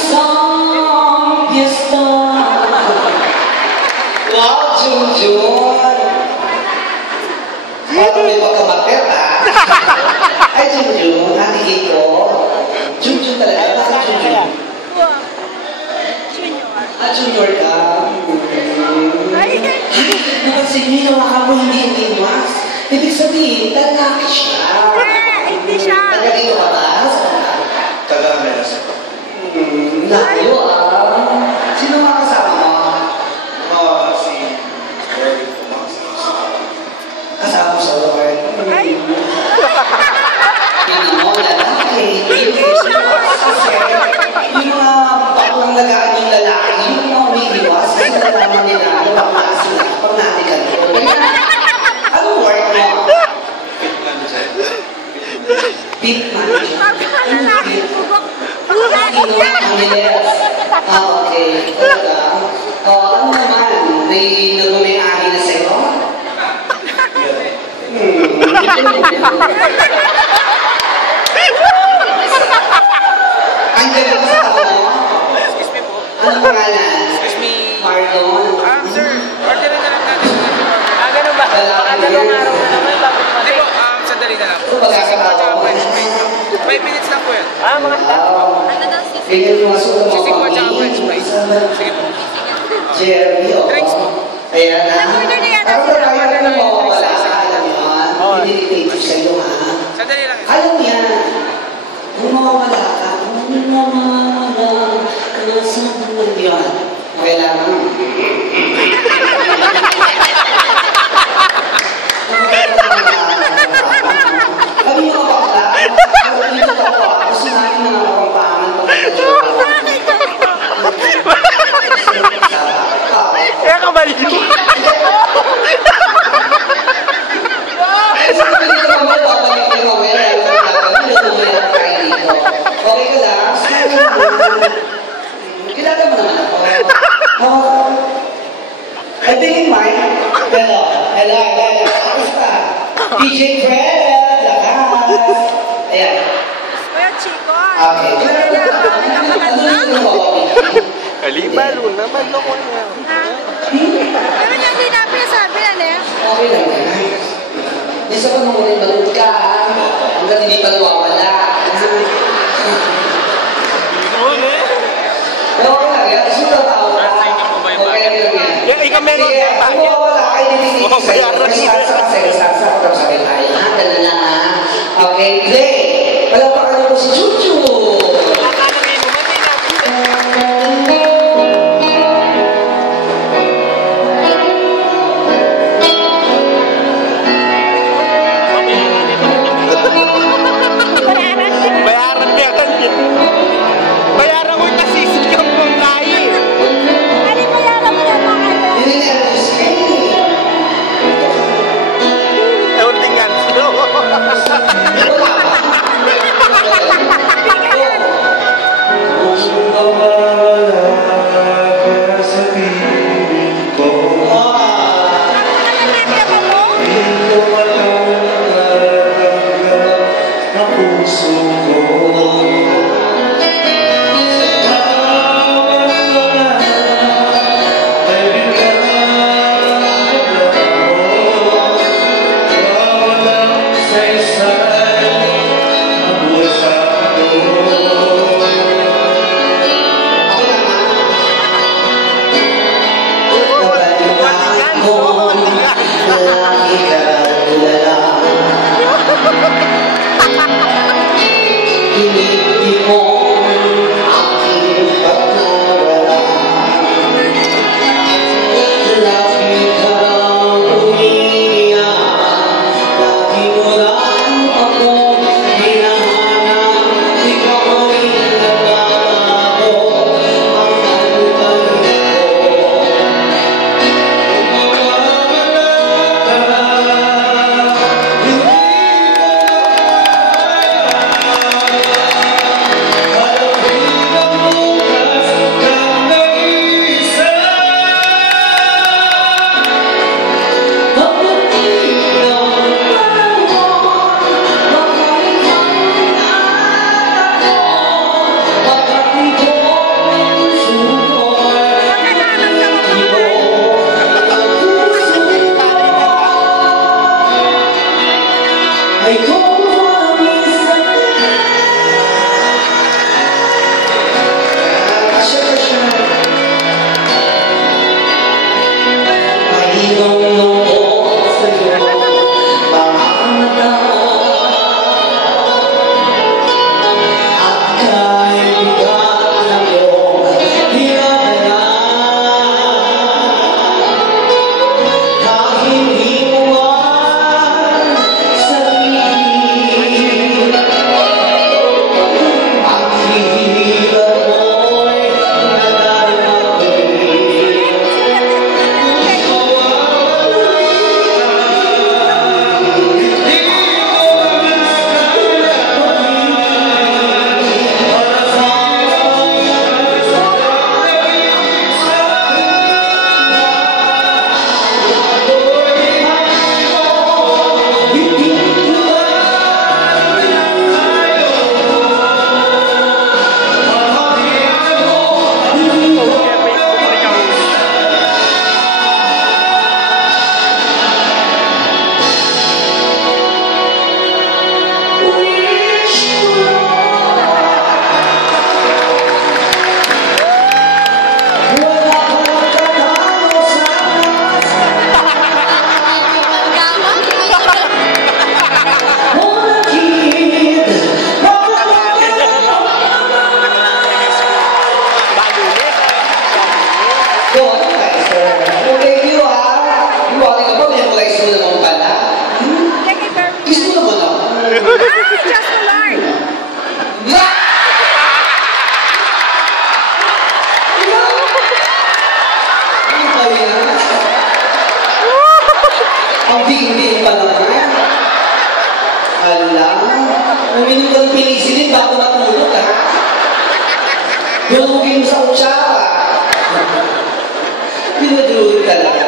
isang piyesta. Wow, Junjun! Parang may pagkamakit, ah. Ay, Junjun, nakikita ko. Junjun talaga, bakit Junjun? Junior ka. Napansin niyo, nawakan mo hindi yung iwas. Ibig sabihin, lalaki siya. Hindi siya. Taga dito ka ba? Taga Melas. Layo ah. Sino mga kasama mo? Si Lord. Kasama mo sa Lord. Hindi mo, lalaki. Kasi, yung mga baklang lagaan yung lalaki, yung mga umiiwas, kasi nalaman nila, ano bang klase na, pag natin ka doon. Anong work mo? Pit manager. Okay. Talaga. Ano naman? May nagmamayari na sa'yo? Andiyan ba sa tao mo? Excuse me po. Ano pangalan? Excuse me. Marlon? Sir, orderin na lang natin. Ganun ba? Dalawang araw na naman. Hindi po, sandali na lang. Pagkakataon mo. 5 minutes lang po yan. Mga tao. Ano daw si Sige mo masuko mo. Sisig po at saka french fries. Sige po. Jeremy, o. Drinks po. Ayan na. Ako na kaya ka na mawawala. Alam mo yan. Hindi dito sa'yo, ha? Sandali lang yan. Alam mo yan. Kung mawawala ka, kung mawawala ka sa buwan yan. Kailangan. Sabi mo ka bakla, sabi mo ka po, ako sinabi na nga akong pangalan mo. Kaya kabaliw. Okay ka lang? Kilala mo naman ako. I think in mind, hello. Kamusta? DJ Fred, lakas. Ayan. Kuya Chico. Okay. Kalibalo naman ako niya. Pero niya hindi namin sabi na eh. Okay lang yan. Isa pa naman rin balot ka, hanggang hindi pa nawawala. Pero okay lang yan. Isuta tao ka. Okay lang yan. Ikaw meron Sige, ka. kung mawawala ka, hindi sa'yo. Salsa, tapos sabi tayo. Ganun lang ha. Okay, play. Palapakan niyo po si Chuchu. Uminom ka ng penicillin bago matulog, ha? Durugin mo sa kutsara. Pinadurugin talaga.